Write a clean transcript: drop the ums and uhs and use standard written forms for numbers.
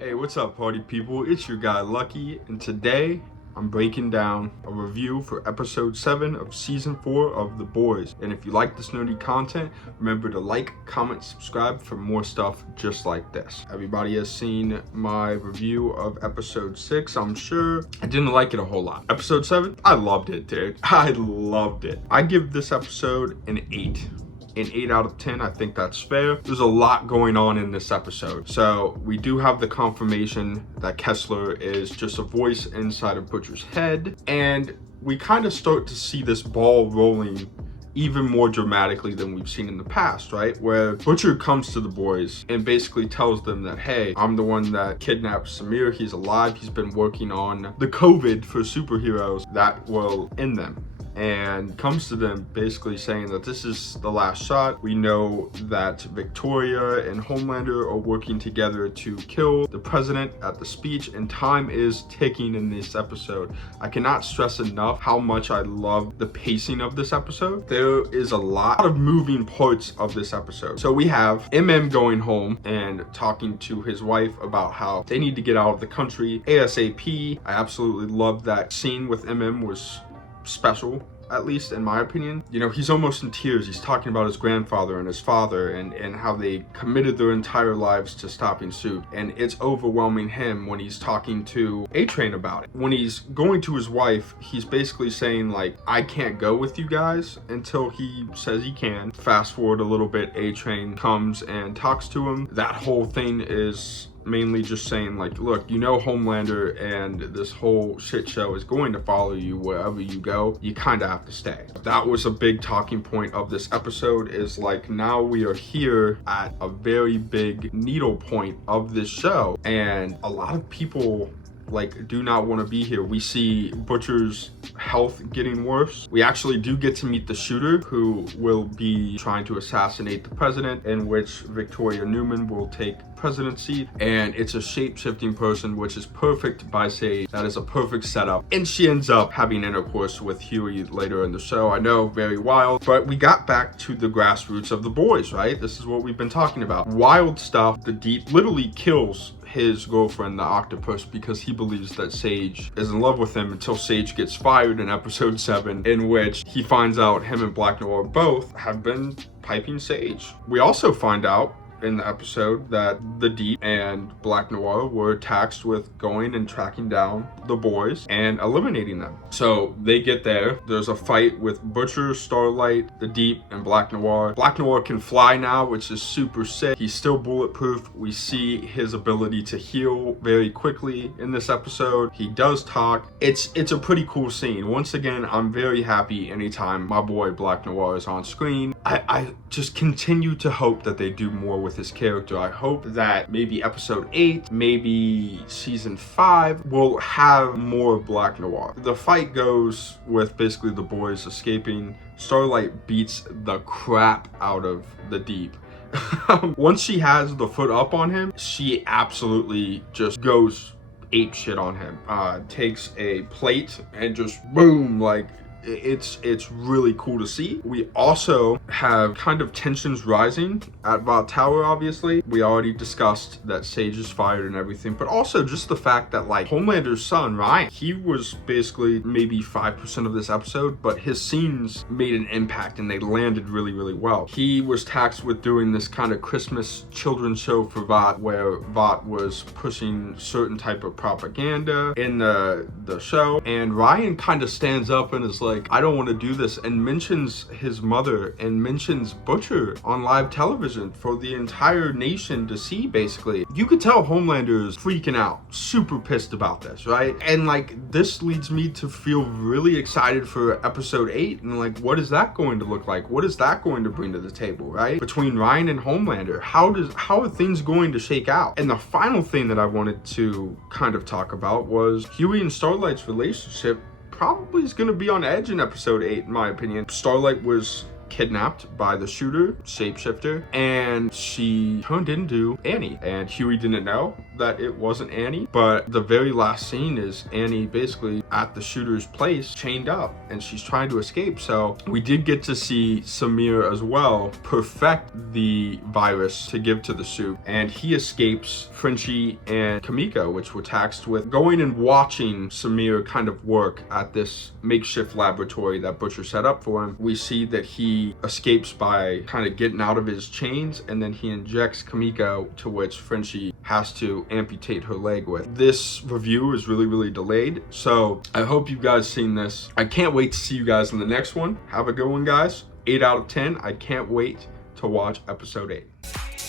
Hey, what's up, party people? It's your guy Lucky, and today I'm breaking down a review for episode 7 of season 4 of The Boys. And if you like this nerdy content, remember to like, comment, subscribe for more stuff just like this. Everybody has seen my review of episode 6, I'm sure. I didn't like it a whole lot. Episode 7, I loved it, dude. I loved it. I give this episode an 8. An 8 out of 10, I think that's fair. There's a lot going on in this episode. So we do have the confirmation that Kessler is just a voice inside of Butcher's head. And we kind of start to see this ball rolling even more dramatically than we've seen in the past, right? Where Butcher comes to the boys and basically tells them that, hey, I'm the one that kidnapped Samir. He's alive. He's been working on the COVID for superheroes that will end them. And comes to them basically saying that this is the last shot. We know that Victoria and Homelander are working together to kill the president at the speech, and time is ticking in this episode. I cannot stress enough how much I love the pacing of this episode. There is a lot of moving parts of this episode. So we have MM going home and talking to his wife about how they need to get out of the country ASAP. I absolutely love that scene with MM. Was special, at least in my opinion. You know, he's almost in tears. He's talking about his grandfather and his father and how they committed their entire lives to stopping suit, and it's overwhelming him when he's talking to A-Train about it. When he's going to his wife, he's basically saying like, I can't go with you guys until he says he can. Fast forward a little bit, A-Train comes and talks to him. That whole thing is mainly just saying like, look, you know Homelander and this whole shit show is going to follow you wherever you go. You kind of have to stay. That was a big talking point of this episode, is like, now we are here at a very big needle point of this show, and a lot of people like do not want to be here. We see Butcher's health getting worse. We actually do get to meet the shooter who will be trying to assassinate the president, in which Victoria Newman will take presidency, and it's a shape-shifting person, which is perfect by Sage. That is a perfect setup, and she ends up having intercourse with Hughie later in the show. I know, very wild, but we got back to the grassroots of the boys, right? This is what we've been talking about. Wild stuff. The Deep literally kills his girlfriend, the octopus, because he believes that Sage is in love with him, until Sage gets fired in episode 7, in which he finds out him and Black Noir both have been piping Sage. We also find out in the episode that the Deep and Black Noir were tasked with going and tracking down the boys and eliminating them. So they get there. There's a fight with Butcher, Starlight, the Deep, and Black Noir. Black Noir can fly now, which is super sick. He's still bulletproof. We see his ability to heal very quickly in this episode. He does talk. It's a pretty cool scene. Once again, I'm very happy anytime my boy Black Noir is on screen. I just continue to hope that they do more with his character. I hope that maybe episode 8, maybe season 5 will have more of Black Noir. The fight goes with basically the boys escaping. Starlight beats the crap out of the Deep. Once she has the foot up on him, she absolutely just goes ape shit on him. Takes a plate and just boom, like, it's really cool to see. We also have kind of tensions rising at Vought Tower, obviously. We already discussed that Sage is fired and everything, but also just the fact that like Homelander's son, Ryan, he was basically maybe 5% of this episode, but his scenes made an impact and they landed really, really well. He was tasked with doing this kind of Christmas children's show for Vought, where Vought was pushing certain type of propaganda in the show, and Ryan kind of stands up and is like, I don't want to do this, and mentions his mother and mentions Butcher on live television for the entire nation to see. Basically, you could tell Homelander is freaking out, super pissed about this, right? And like, this leads me to feel really excited for episode 8, and like, what is that going to look like? What is that going to bring to the table, right? Between Ryan and Homelander, how are things going to shake out? And the final thing that I wanted to kind of talk about was Hughie and Starlight's relationship probably is going to be on edge in episode 8, in my opinion. Starlight was kidnapped by the shooter, shapeshifter, and she turned into Annie. And Hughie didn't know that it wasn't Annie, but the very last scene is Annie basically at the shooter's place, chained up, and she's trying to escape. So we did get to see Samir as well perfect the virus to give to the suit, and he escapes Frenchie and Kamiko, which were tasked with going and watching Samir kind of work at this makeshift laboratory that Butcher set up for him. We see that he escapes by kind of getting out of his chains, and then he injects Kamiko, to which Frenchie has to amputate her leg with. This review is really delayed, so I hope you guys seen this. I can't wait to see you guys in the next one. Have a good one, guys. 8 out of 10. I can't wait to watch episode 8.